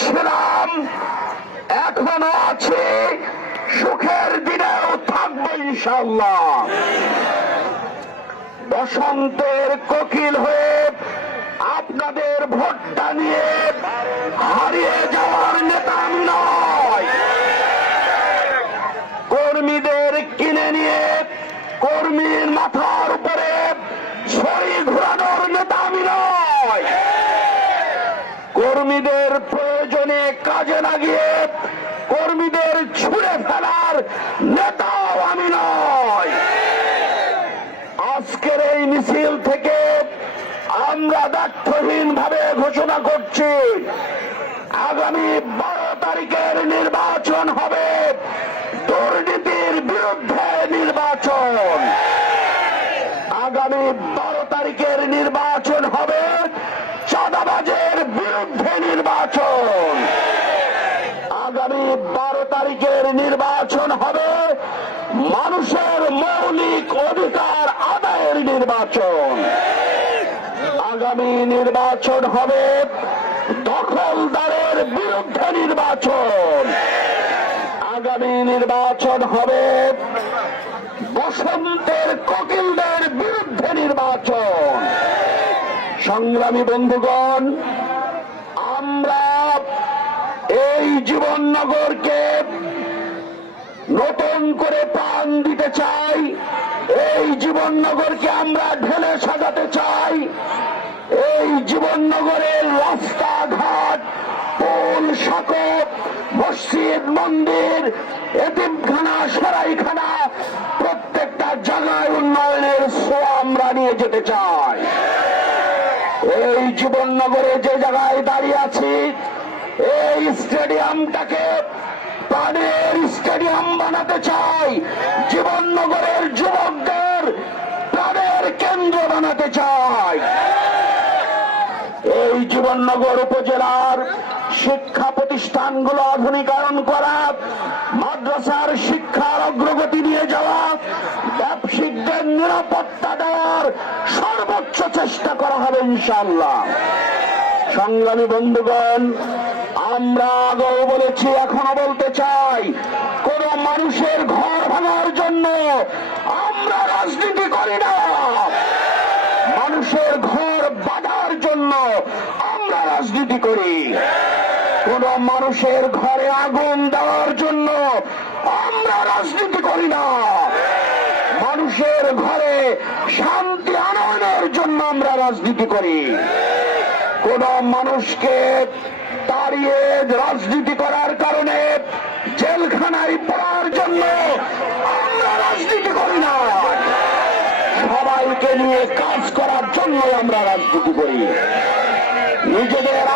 ছিলাম, এখনো আছি, সুখের দিনেও থাকবো ইনশাআল্লাহ। বসন্তের কোকিল হয়ে আপনাদের ভোটটা নিয়ে হারিয়ে যাওয়ার নেতা আমি নয়। কর্মীদের কিনে নিয়ে কর্মীর মাথার উপরে ছড়ি ঘোরানোর নেতা আমি নয়। কর্মীদের প্রয়োজনে কাজে লাগিয়ে কর্মীদের ছুঁড়ে ফেলার নেতাও আমি নয়। আজকের এই মিছিল থেকে আমরা দায়িত্বহীন ভাবে ঘোষণা করছি, আগামী 12 তারিখের নির্বাচন হবে দুর্নীতির বিরুদ্ধে নির্বাচন। আগামী 12 তারিখের নির্বাচন হবে চাঁদাবাজের বিরুদ্ধে নির্বাচন। আগামী 12 তারিখের নির্বাচন হবে মানুষের মৌলিক অধিকার আদায়ের নির্বাচন। আগামী নির্বাচন হবে দখলদারের বিরুদ্ধে নির্বাচন। আগামী নির্বাচন হবে বসন্তের কোকিলদের বিরুদ্ধে নির্বাচন। সংগ্রামী বন্ধুগণ, আমরা এই জীবননগরকে নতুন করে প্রাণ দিতে চাই। এই জীবননগরকে আমরা ঢেলে সাজাতে চাই। এই জীবননগরের রাস্তাঘাট, পুল, সাকত, মসজিদ, মন্দির, এতিমখানা, সরাইখানা, প্রত্যেকটা জায়গায় উন্নয়নের ছোঁয়া আমরা নিয়ে যেতে চাই। এই জীবননগরে যে জায়গায় দাঁড়িয়ে আছি, এই স্টেডিয়ামটাকে প্রাণের স্টেডিয়াম বানাতে চাই। জীবননগরের যুবকদের প্রাণের কেন্দ্র বানাতে চাই। এই জীবননগর উপজেলার শিক্ষা প্রতিষ্ঠানগুলো আধুনিকায়ন করা, মাদ্রাসার শিক্ষার অগ্রগতি নিয়ে যাওয়া, ব্যবসায়িকদের নিরাপত্তা দেওয়ার সর্বোচ্চ চেষ্টা করা হবে ইনশাআল্লাহ। সংগ্রামী বন্ধুগণ, আমরা আগেও বলেছি, এখনো বলতে চাই, কোন মানুষের ঘর ভাঙার জন্য আমরা রাজনীতি করি না। মানুষের ঘর বাঁধার জন্য আমরা রাজনীতি করি। কোন মানুষের ঘরে আগুন দেওয়ার জন্য আমরা রাজনীতি করি না। মানুষের ঘরে শান্তি আনয়নের জন্য আমরা রাজনীতি করি। কোন মানুষকে তাড়িয়ে রাজনীতি করার কারণে জেলখানায় পড়ার জন্য আমরা রাজনীতি করি না। সবাইকে নিয়ে কাজ করার জন্য আমরা রাজনীতি করি। নিজেদের